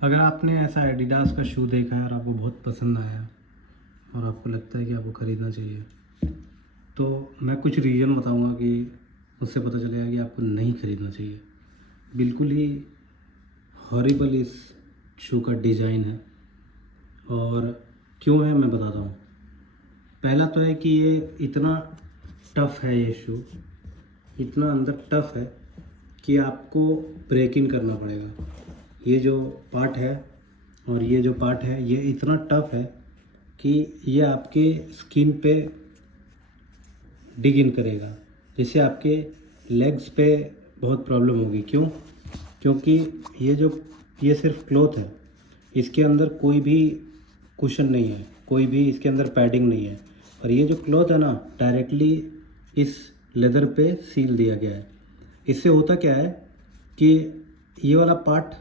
अगर आपने ऐसा एडिडास का शू देखा है और आपको बहुत पसंद आया और आपको लगता है कि आपको ख़रीदना चाहिए, तो मैं कुछ रीज़न बताऊंगा कि उससे पता चलेगा कि आपको नहीं ख़रीदना चाहिए। बिल्कुल ही हॉरिबल इस शू का डिज़ाइन है और क्यों है मैं बताता हूँ। पहला तो है कि ये इतना टफ़ है, ये शू इतना अंदर टफ़ है कि आपको ब्रेक इन करना पड़ेगा। ये जो पार्ट है और ये जो पार्ट है ये इतना टफ़ है कि ये आपके स्किन पे डिग इन करेगा, जिससे आपके लेग्स पे बहुत प्रॉब्लम होगी। क्यों? क्योंकि ये सिर्फ क्लॉथ है, इसके अंदर कोई भी कुशन नहीं है, कोई भी इसके अंदर पैडिंग नहीं है। और ये जो क्लॉथ है ना, डायरेक्टली इस लेदर पे सील दिया गया है। इससे होता क्या है कि ये वाला पार्ट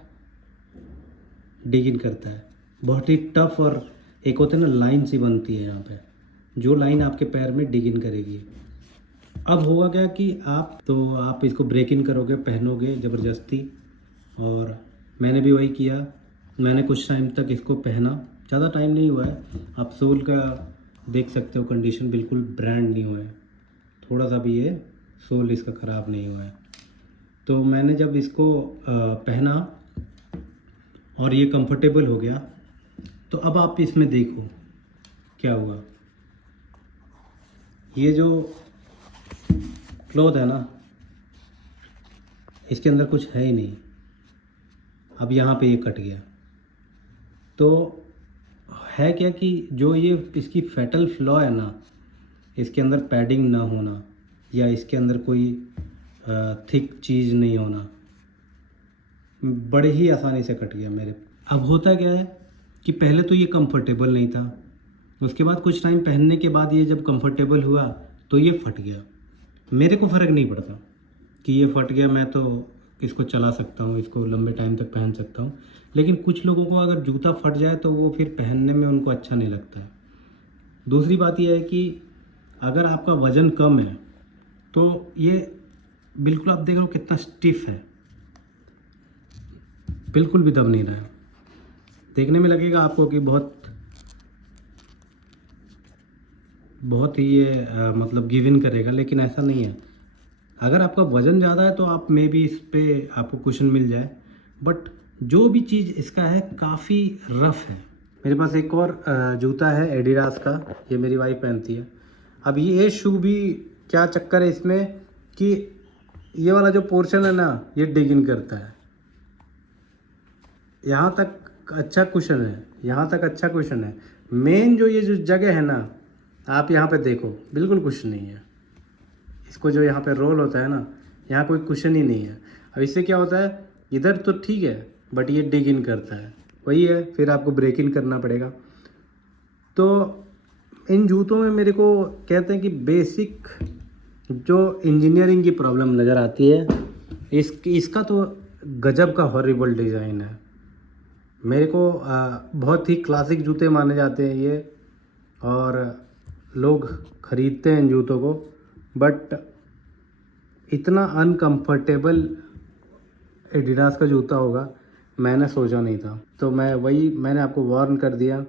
डिग इन करता है, बहुत ही टफ। और एक होता है ना, लाइन सी बनती है यहाँ पे, जो लाइन आपके पैर में डिग इन करेगी। अब होगा क्या कि आप इसको ब्रेक इन करोगे, पहनोगे ज़बरदस्ती। और मैंने भी वही किया। मैंने कुछ टाइम तक इसको पहना, ज़्यादा टाइम नहीं हुआ है। आप सोल का देख सकते हो, कंडीशन बिल्कुल ब्रांड नहीं हुआ है, थोड़ा सा भी ये सोल इसका ख़राब नहीं हुआ है। तो मैंने जब इसको पहना और ये कंफर्टेबल हो गया, तो अब आप इसमें देखो क्या हुआ। ये जो क्लॉथ है ना, इसके अंदर कुछ है ही नहीं। अब यहाँ पे ये कट गया। तो है क्या कि जो ये इसकी फैटल फ्लॉ है ना, इसके अंदर पैडिंग ना होना या इसके अंदर कोई थिक चीज़ नहीं होना, बड़े ही आसानी से कट गया मेरे। अब होता क्या है कि पहले तो ये कंफर्टेबल नहीं था, उसके बाद कुछ टाइम पहनने के बाद ये जब कंफर्टेबल हुआ तो ये फट गया। मेरे को फ़र्क नहीं पड़ता कि ये फट गया, मैं तो इसको चला सकता हूँ, इसको लंबे टाइम तक पहन सकता हूँ। लेकिन कुछ लोगों को अगर जूता फट जाए तो वो फिर पहनने में उनको अच्छा नहीं लगता है। दूसरी बात यह है कि अगर आपका वज़न कम है तो ये बिल्कुल, आप देख रहे हो कितना स्टिफ है, बिल्कुल भी दब नहीं रहा है। देखने में लगेगा आपको कि बहुत ही ये मतलब गिव इन करेगा, लेकिन ऐसा नहीं है। अगर आपका वज़न ज़्यादा है तो आप मे बी इस पे आपको कुशन मिल जाए, बट जो भी चीज़ इसका है काफ़ी रफ़ है। मेरे पास एक और जूता है एडिडास का, ये मेरी वाइफ पहनती है। अब ये शू भी क्या चक्कर है इसमें कि ये वाला जो पोर्शन है ना, ये डिग इन करता है। यहाँ तक अच्छा कुशन है, यहाँ तक अच्छा कुशन है। मेन जो ये जो जगह है ना, आप यहाँ पे देखो, बिल्कुल कुछ नहीं है। इसको जो यहाँ पे रोल होता है ना, यहाँ कोई कुशन ही नहीं है। अब इससे क्या होता है, इधर तो ठीक है बट ये डिग इन करता है, वही है, फिर आपको ब्रेक इन करना पड़ेगा। तो इन जूतों में मेरे को कहते हैं कि बेसिक जो इंजीनियरिंग की प्रॉब्लम नज़र आती है, इसका तो गजब का हॉरिबल डिज़ाइन है। मेरे को बहुत ही क्लासिक जूते माने जाते हैं ये, और लोग ख़रीदते हैं इन जूतों को, बट इतना अनकंफर्टेबल एडिडास का जूता होगा मैंने सोचा नहीं था। तो मैंने आपको वार्न कर दिया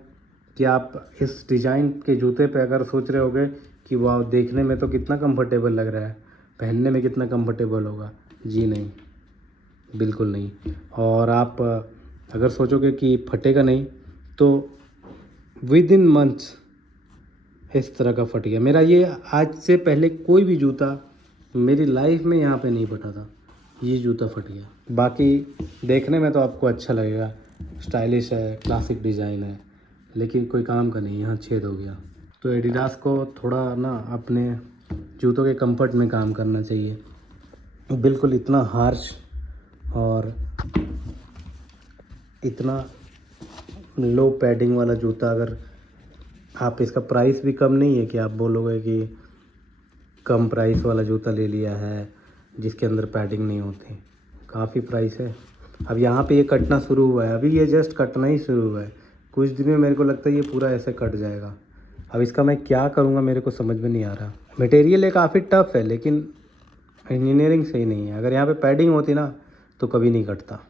कि आप इस डिज़ाइन के जूते पे अगर सोच रहे होगे कि वाह, देखने में तो कितना कंफर्टेबल लग रहा है, पहनने में कितना कंफर्टेबल होगा, जी नहीं, बिल्कुल नहीं। और आप अगर सोचोगे कि फटेगा नहीं, तो विद इन मंथ्स इस तरह का फट गया मेरा। ये आज से पहले कोई भी जूता मेरी लाइफ में यहाँ पे नहीं फटा था, ये जूता फट गया। बाकी देखने में तो आपको अच्छा लगेगा, स्टाइलिश है, क्लासिक डिज़ाइन है, लेकिन कोई काम का नहीं, यहाँ छेद हो गया। तो एडिडास को थोड़ा ना अपने जूतों के कंफर्ट में काम करना चाहिए। बिल्कुल इतना हार्श और इतना लो पैडिंग वाला जूता, अगर आप, इसका प्राइस भी कम नहीं है कि आप बोलोगे कि कम प्राइस वाला जूता ले लिया है जिसके अंदर पैडिंग नहीं होती, काफ़ी प्राइस है। अब यहाँ पे ये कटना शुरू हुआ है, अभी ये जस्ट कटना ही शुरू हुआ है। कुछ दिन में मेरे को लगता है ये पूरा ऐसे कट जाएगा। अब इसका मैं क्या करूँगा मेरे को समझ में नहीं आ रहा। मटेरियल ये काफ़ी टफ है, लेकिन इंजीनियरिंग सही नहीं है। अगर यहाँ पे पैडिंग होती ना तो कभी नहीं कटता।